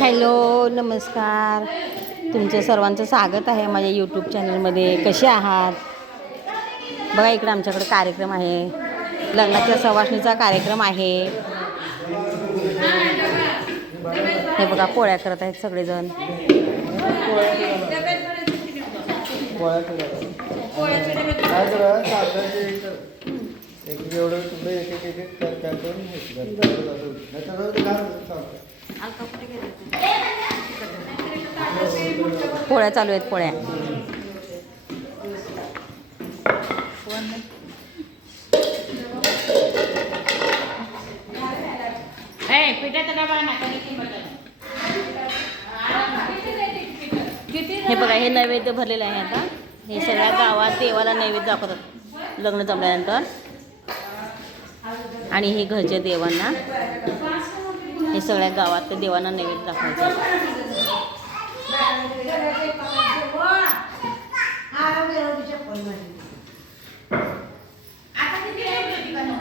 Hello नमस्कार. तुमचं सर्वांचं स्वागत आहे माझ्या यूट्यूब चॅनलमध्ये. कसे आहात? बघा इकडे आमच्याकडे कार्यक्रम आहे, लग्नाच्या सवासणीचा कार्यक्रम आहे. हे बघा पोळ्या करत आहेत सगळेजण. पोळ्या चालू आहेत पोळ्या. हे बघा हे नैवेद्य भरलेलं आहे. आता हे सगळ्या गावात देवाला नैवेद्य दाखवतात लग्न जमल्यानंतर. आणि हे घरच्या देवांना, हे सगळ्या गावात देवांना नैवेद्य दाखवायचं.